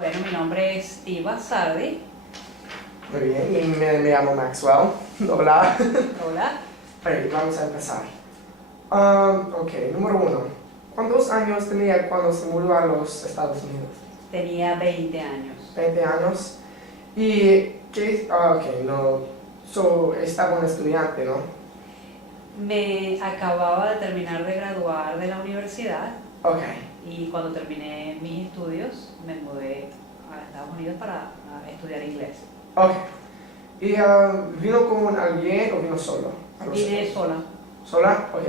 Bueno, mi nombre es Tiva Sardi. Muy bien, y me llamo Maxwell. Hola. Hola. Vamos a empezar. Ok, número 1. ¿Cuántos años tenía cuando se mudó a los Estados Unidos? Tenía 20 años. 20 años. ¿Y qué? Ok, no. Estaba un estudiante, ¿no? Me acababa de terminar de graduar de la universidad Ok, y cuando terminé mis estudios me mudé a Estados Unidos para estudiar inglés. ok. ¿Y vino con alguien o vino solo? Vine sola. ¿Sola? Ok.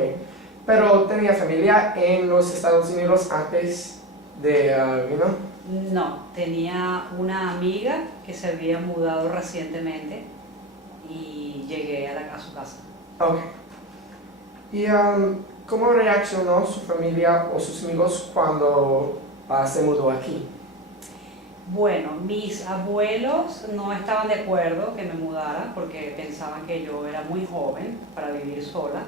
¿Pero tenía familia en los Estados Unidos antes de vino? No, tenía una amiga que se había mudado recientemente y llegué a su casa. Ok. ¿Y cómo reaccionó su familia o sus amigos cuando se mudó aquí? Bueno, mis abuelos no estaban de acuerdo que me mudara porque pensaban que yo era muy joven para vivir sola,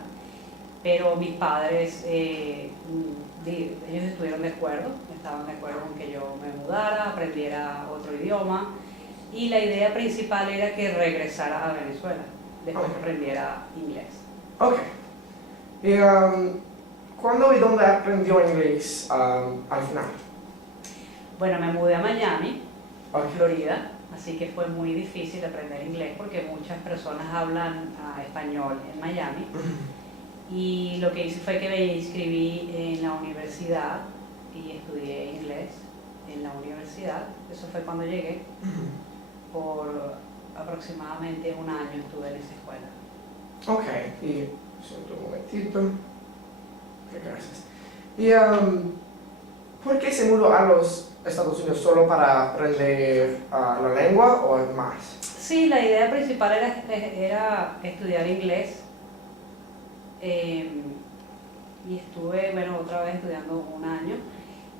pero mis padres, ellos estuvieron de acuerdo, estaban de acuerdo con que yo me mudara, aprendiera otro idioma, y la idea principal era que regresara a Venezuela, después que aprendiera inglés. Ok. ¿Y cuándo y dónde aprendió inglés al final? Bueno, me mudé a Miami, Ok. Florida, así que fue muy difícil aprender inglés porque muchas personas hablan español en Miami. Y lo que hice fue que me inscribí en la universidad y estudié inglés en la universidad. Eso fue cuando llegué. Por aproximadamente un año estuve en esa escuela. Ok, y siento un momentito. Ok, gracias. ¿Y por qué se mudó a los Estados Unidos? ¿Solo para aprender la lengua o más? Sí, la idea principal era estudiar inglés. Y estuve, bueno, otra vez estudiando un año.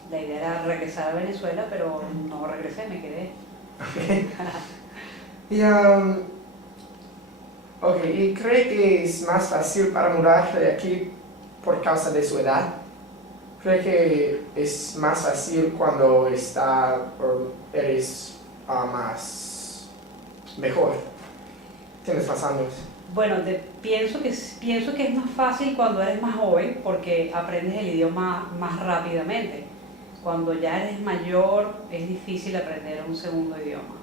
La idea era regresar a Venezuela, pero no regresé, me quedé. Y, ok, ¿y cree que es más fácil para mudarse de aquí por causa de su edad? ¿Cree que es más fácil cuando eres más mejor? Tienes más años. Bueno, pienso que es más fácil cuando eres más joven porque aprendes el idioma más rápidamente. Cuando ya eres mayor es difícil aprender un segundo idioma.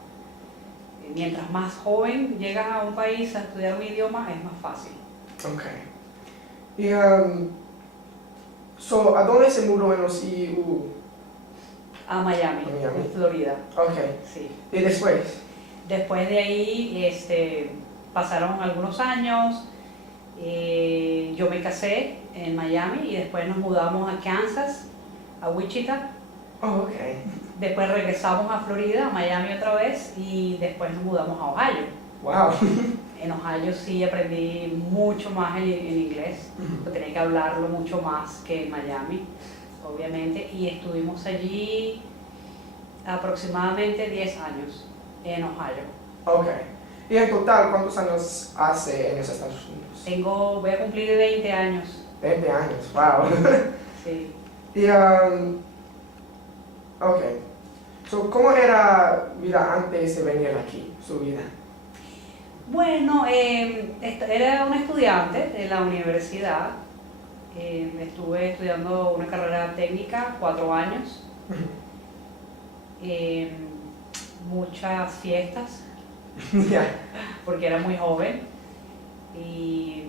Mientras más joven llegas a un país a estudiar un idioma es más fácil. Ok. Y, ¿a dónde se mudó en los EU? A Miami, A Miami. en Florida. Ok. Sí. ¿Y después? Después de ahí pasaron algunos años, yo me casé en Miami y después nos mudamos a Kansas, a Wichita. Oh, ok. Después regresamos a Florida, a Miami otra vez y después nos mudamos a Ohio. Wow. En Ohio sí aprendí mucho más el inglés, tenía que hablarlo mucho más que en Miami, obviamente, y estuvimos allí aproximadamente 10 años en Ohio. Ok. ¿Y en total cuántos años hace en los Estados Unidos? Voy a cumplir 20 años. 20 años, wow. Sí. Y, ok. ¿Cómo era vida antes de venir aquí, su vida? Bueno, era una estudiante de la universidad. Estuve estudiando una carrera técnica 4 años. Muchas fiestas, Ya. porque era muy joven. Y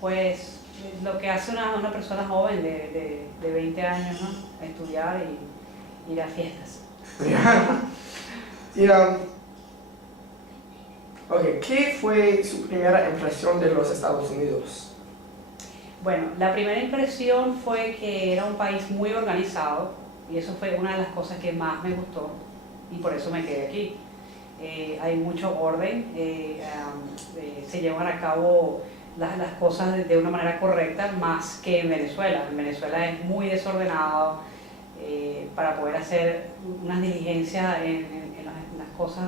pues lo que hace una persona joven de 20 años, ¿no? Estudiar y ir a fiestas. Ya. Y, ok, ¿qué fue su primera impresión de los Estados Unidos? Bueno, la primera impresión fue que era un país muy organizado y eso fue una de las cosas que más me gustó y por eso me quedé aquí. Hay mucho orden, se llevan a cabo las cosas de una manera correcta más que en Venezuela. En Venezuela es muy desordenado. Para poder hacer unas diligencias en las cosas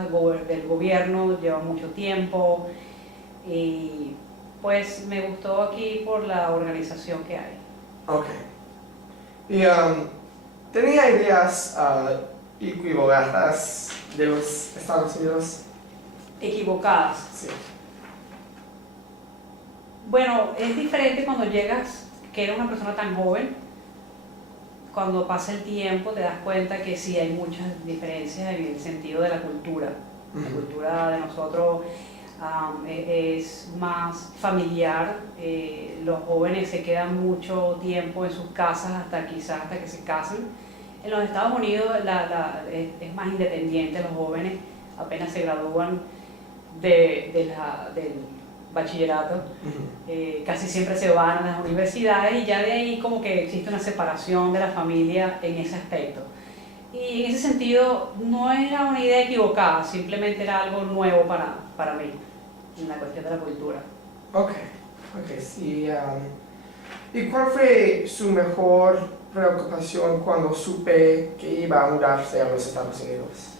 del gobierno lleva mucho tiempo y pues me gustó aquí por la organización que hay. Ok. Y tenía ideas equivocadas de los Estados Unidos? Equivocadas. Sí. Bueno, es diferente cuando llegas, que eres una persona tan joven. Cuando pasa el tiempo te das cuenta que sí hay muchas diferencias en el sentido de la cultura. La cultura de nosotros es más familiar. Los jóvenes se quedan mucho tiempo en sus casas quizás hasta que se casan. En los Estados Unidos es más independiente. Los jóvenes apenas se gradúan del bachillerato, casi siempre se van a las universidades y ya de ahí como que existe una separación de la familia en ese aspecto. Y en ese sentido no era una idea equivocada, simplemente era algo nuevo para mí, en la cuestión de la cultura. Ok, sí. ¿Y cuál fue su mejor preocupación cuando supe que iba a mudarse a los Estados Unidos?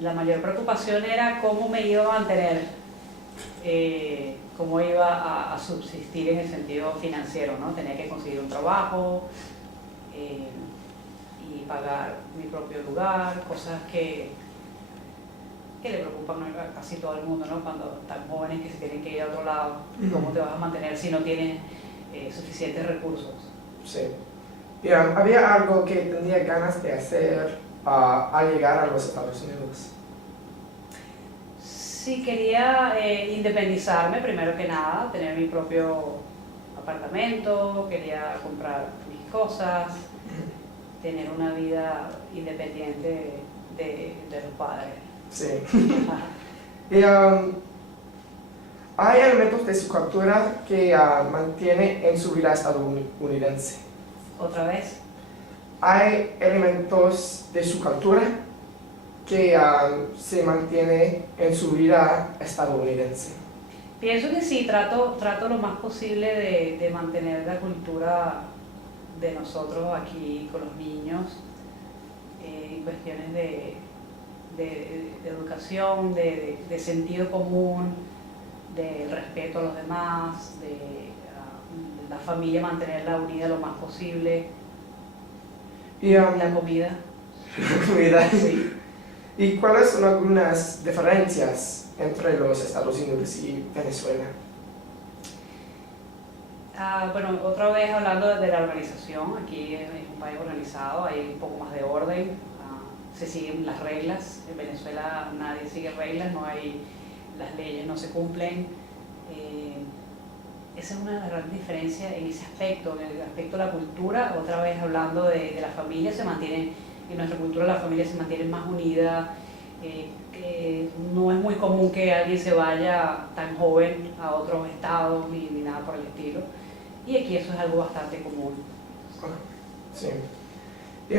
La mayor preocupación era cómo me iba a mantener, cómo iba a subsistir en el sentido financiero, ¿no? Tenía que conseguir un trabajo y pagar mi propio lugar, cosas que le preocupan a casi todo el mundo, ¿no? Cuando están jóvenes que se tienen que ir a otro lado, ¿cómo te vas a mantener si no tienes suficientes recursos? Sí. Y, ¿había algo que tenía ganas de hacer al llegar a los Estados Unidos? Sí, quería independizarme primero que nada, tener mi propio apartamento, quería comprar mis cosas, tener una vida independiente de los padres. Sí. Y, ¿hay elementos de su cultura que mantiene en su vida estadounidense? ¿Otra vez? ¿Hay elementos de su cultura que se mantiene en su vida estadounidense? Pienso que sí, trato lo más posible de mantener la cultura de nosotros aquí con los niños, en cuestiones de educación, de sentido común, del respeto a los demás, de la familia mantenerla unida lo más posible. Y, la comida. Sí. ¿Y cuáles son algunas diferencias entre los Estados Unidos y Venezuela? Bueno, otra vez hablando de la organización, aquí es un país organizado, hay un poco más de orden, se siguen las reglas. En Venezuela nadie sigue reglas, las leyes no se cumplen. Esa es una de las grandes diferencias en ese aspecto, en el aspecto de la cultura. Otra vez hablando de la familia, en nuestra cultura la familia se mantiene más unida. Que no es muy común que alguien se vaya tan joven a otros estados ni nada por el estilo. Y aquí eso es algo bastante común. Sí. Y,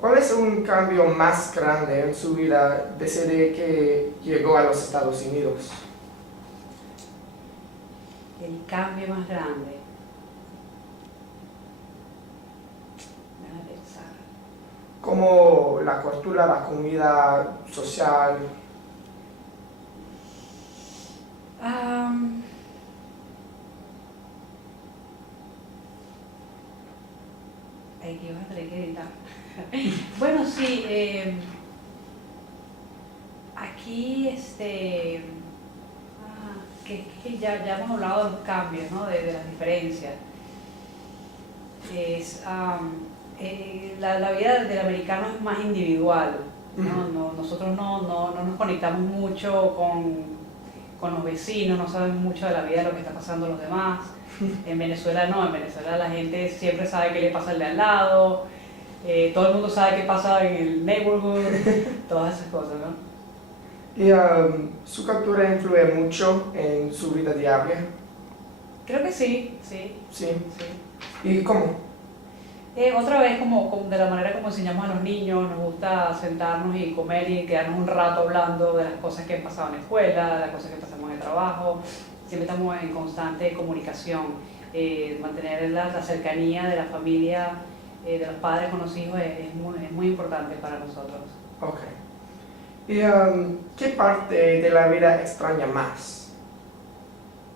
¿cuál es un cambio más grande en su vida desde que llegó a los Estados Unidos? El cambio más grande. Déjame pensar. Como la cultura, la comida social. Aquí vas a tener que editar. Bueno, sí, aquí que ya hemos hablado de los cambios, ¿no? de las diferencias. La vida del americano es más individual, ¿no? Nosotros no nos conectamos mucho con los vecinos, no sabemos mucho de la vida de lo que está pasando a los demás. En Venezuela no, en Venezuela la gente siempre sabe qué le pasa al de al lado, todo el mundo sabe qué pasa en el neighborhood, todas esas cosas, ¿no? ¿Y su cultura influye mucho en su vida diaria? Creo que sí. ¿Y cómo? Otra vez, como de la manera como enseñamos a los niños, nos gusta sentarnos y comer y quedarnos un rato hablando de las cosas que han pasado en la escuela, de las cosas que pasamos en el trabajo. Siempre estamos en constante comunicación. Mantener la cercanía de la familia, de los padres con los hijos es muy importante para nosotros. Ok. ¿Y qué parte de la vida extraña más?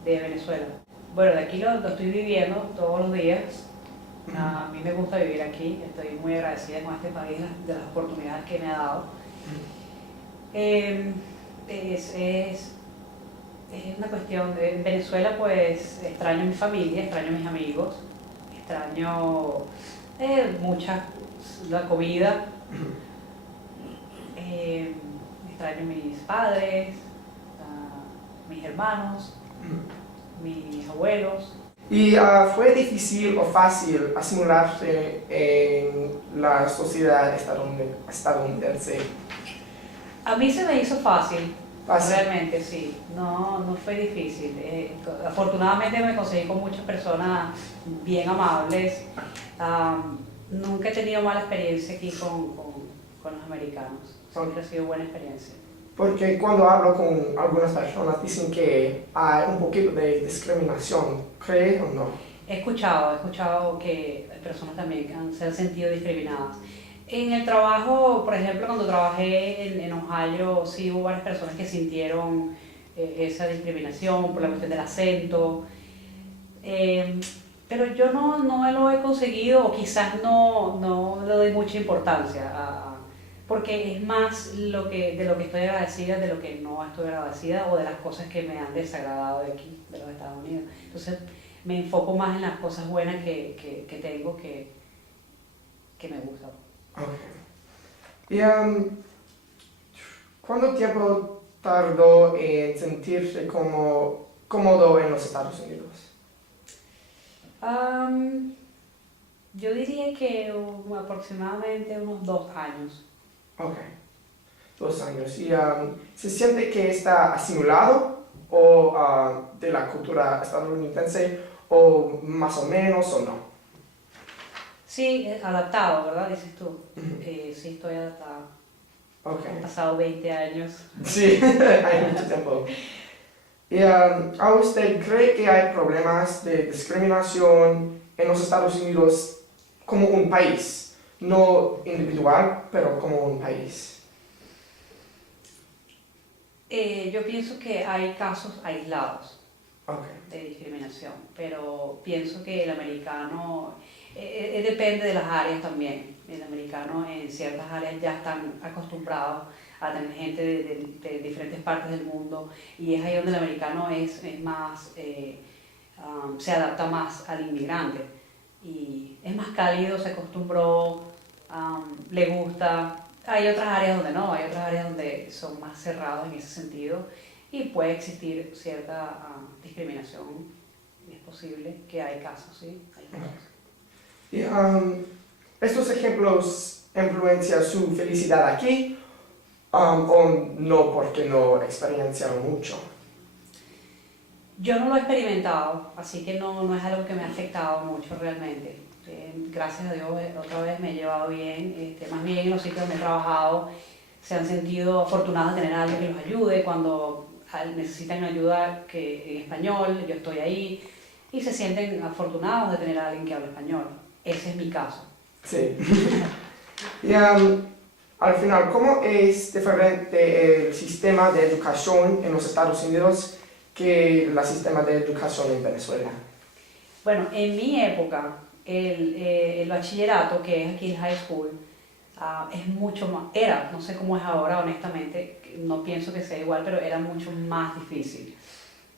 De Venezuela. Bueno, de aquí lo estoy viviendo todos los días. A mí me gusta vivir aquí, estoy muy agradecida con este país de las oportunidades que me ha dado. Eh, es, es, es una cuestión, en Venezuela pues extraño mi familia, extraño mis amigos, extraño la comida, extraño mis padres, mis hermanos, mis abuelos. ¿Y fue difícil o fácil asimilarse en la sociedad estadounidense? A mí se me hizo fácil, Fácil. realmente sí, no fue difícil. Afortunadamente me conseguí con muchas personas bien amables. Nunca he tenido mala experiencia aquí con los americanos, siempre ha sido buena experiencia. Porque cuando hablo con algunas personas dicen que hay un poquito de discriminación, ¿cree o no? He escuchado que personas también se han sentido discriminadas. En el trabajo, por ejemplo, cuando trabajé en Ohio, sí hubo varias personas que sintieron esa discriminación por la cuestión del acento. Pero yo no lo he conseguido, o quizás no le doy mucha importancia, porque es más de lo que estoy agradecida, de lo que no estoy agradecida, o de las cosas que me han desagradado de aquí, de los Estados Unidos. Entonces me enfoco más en las cosas buenas que tengo que me gustan. Okay. ¿Y cuánto tiempo tardó en sentirse como cómodo en los Estados Unidos? Yo diría que aproximadamente unos 2 años. Ok, 2 años. ¿Y se siente que está asimilado o de la cultura estadounidense o más o menos o no? Sí, adaptado, ¿verdad? Dices tú. Sí, estoy adaptado. Okay. Han pasado 20 años. Sí, hay mucho tiempo. ¿Y a usted cree que hay problemas de discriminación en los Estados Unidos como un país? No individual, pero como un país. Yo pienso que hay casos aislados Okay. de discriminación, pero pienso que el americano depende de las áreas también. El americano en ciertas áreas ya están acostumbrados a tener gente de diferentes partes del mundo, y es ahí donde el americano es más, se adapta más al inmigrante y es más cálido, se acostumbró, le gusta. Hay otras áreas donde no, hay otras áreas donde son más cerrados en ese sentido y puede existir cierta discriminación. Es posible que hay casos, ¿sí? Hay casos. ¿Y estos ejemplos influencian su felicidad aquí o no porque no experienciaron mucho? Yo no lo he experimentado, así que no es algo que me ha afectado mucho realmente. Gracias a Dios, otra vez me he llevado bien. Más bien en los sitios donde he trabajado se han sentido afortunados de tener a alguien que los ayude cuando necesitan ayuda en español, yo estoy ahí, y se sienten afortunados de tener a alguien que hable español. Ese es mi caso. Sí. Y al final, ¿cómo es diferente el sistema de educación en los Estados Unidos que el sistema de educación en Venezuela? Bueno, en mi época, el bachillerato, que es aquí el high school, es mucho más, no sé cómo es ahora honestamente, no pienso que sea igual, pero era mucho más difícil.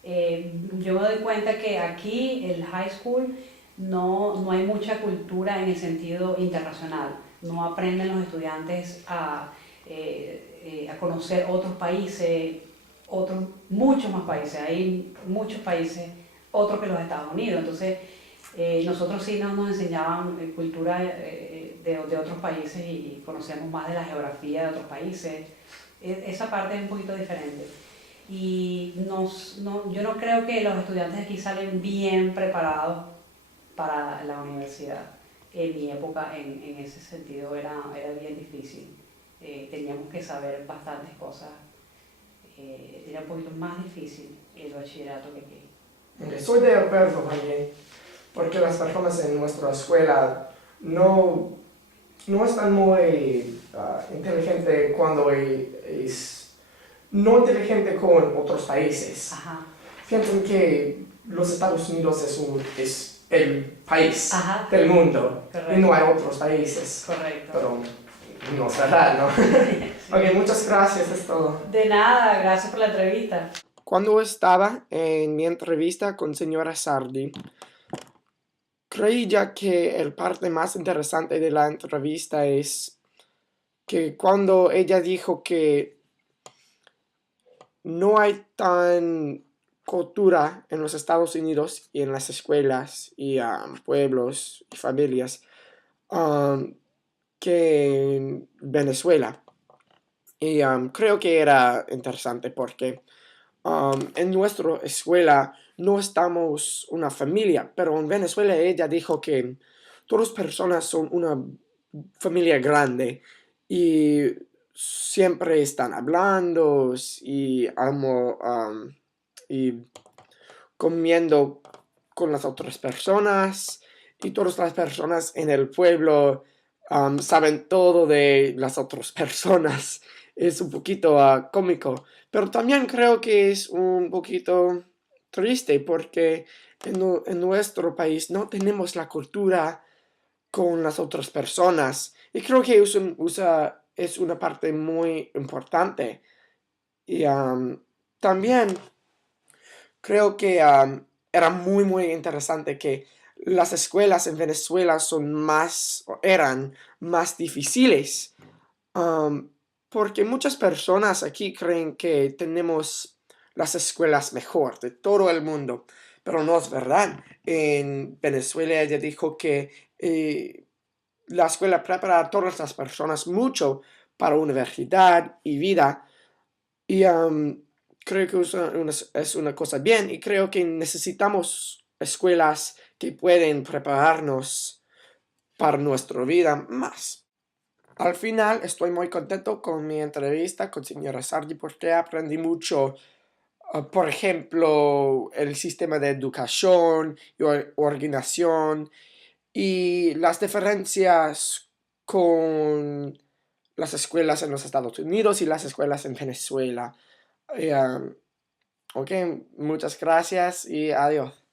Yo me doy cuenta que aquí el high school no hay mucha cultura en el sentido internacional, no aprenden los estudiantes a conocer otros países, muchos más países, hay muchos países, otros que los Estados Unidos, entonces nosotros sí nos enseñaban cultura de otros países y conocíamos más de la geografía de otros países. Esa parte es un poquito diferente. Y yo no creo que los estudiantes aquí salen bien preparados para la universidad. En mi época, en ese sentido, era bien difícil. Teníamos que saber bastantes cosas. Era un poquito más difícil el bachillerato que aquí. Okay, soy de acuerdo también, porque las personas en nuestra escuela no están muy inteligentes cuando no inteligente con otros países. Ajá. Piensan que los Estados Unidos es el país Ajá. del mundo. Correcto. Y no hay otros países. Correcto. Pero no es verdad, ¿no? Sí. Ok, muchas gracias, es todo. De nada, gracias por la entrevista. Cuando estaba en mi entrevista con señora Sardi, creí ya que el parte más interesante de la entrevista es que cuando ella dijo que no hay tan cultura en los Estados Unidos y en las escuelas y pueblos y familias que en Venezuela. Y creo que era interesante porque en nuestra escuela no estamos una familia, pero en Venezuela ella dijo que todas las personas son una familia grande y siempre están hablando y comiendo con las otras personas y todas las personas en el pueblo saben todo de las otras personas. Es un poquito cómico, pero también creo que es un poquito triste porque en nuestro país no tenemos la cultura con las otras personas y creo que es una parte muy importante. Y también creo que era muy interesante que las escuelas en Venezuela eran más difíciles, um, porque muchas personas aquí creen que tenemos las escuelas mejor de todo el mundo, pero no es verdad. En Venezuela ella dijo que la escuela prepara a todas las personas mucho para universidad y vida. Y creo que es una cosa bien y creo que necesitamos escuelas que pueden prepararnos para nuestra vida más. Al final estoy muy contento con mi entrevista con señora Sardi porque aprendí mucho, por ejemplo, el sistema de educación y organización y las diferencias con las escuelas en los Estados Unidos y las escuelas en Venezuela. Ok, muchas gracias y adiós.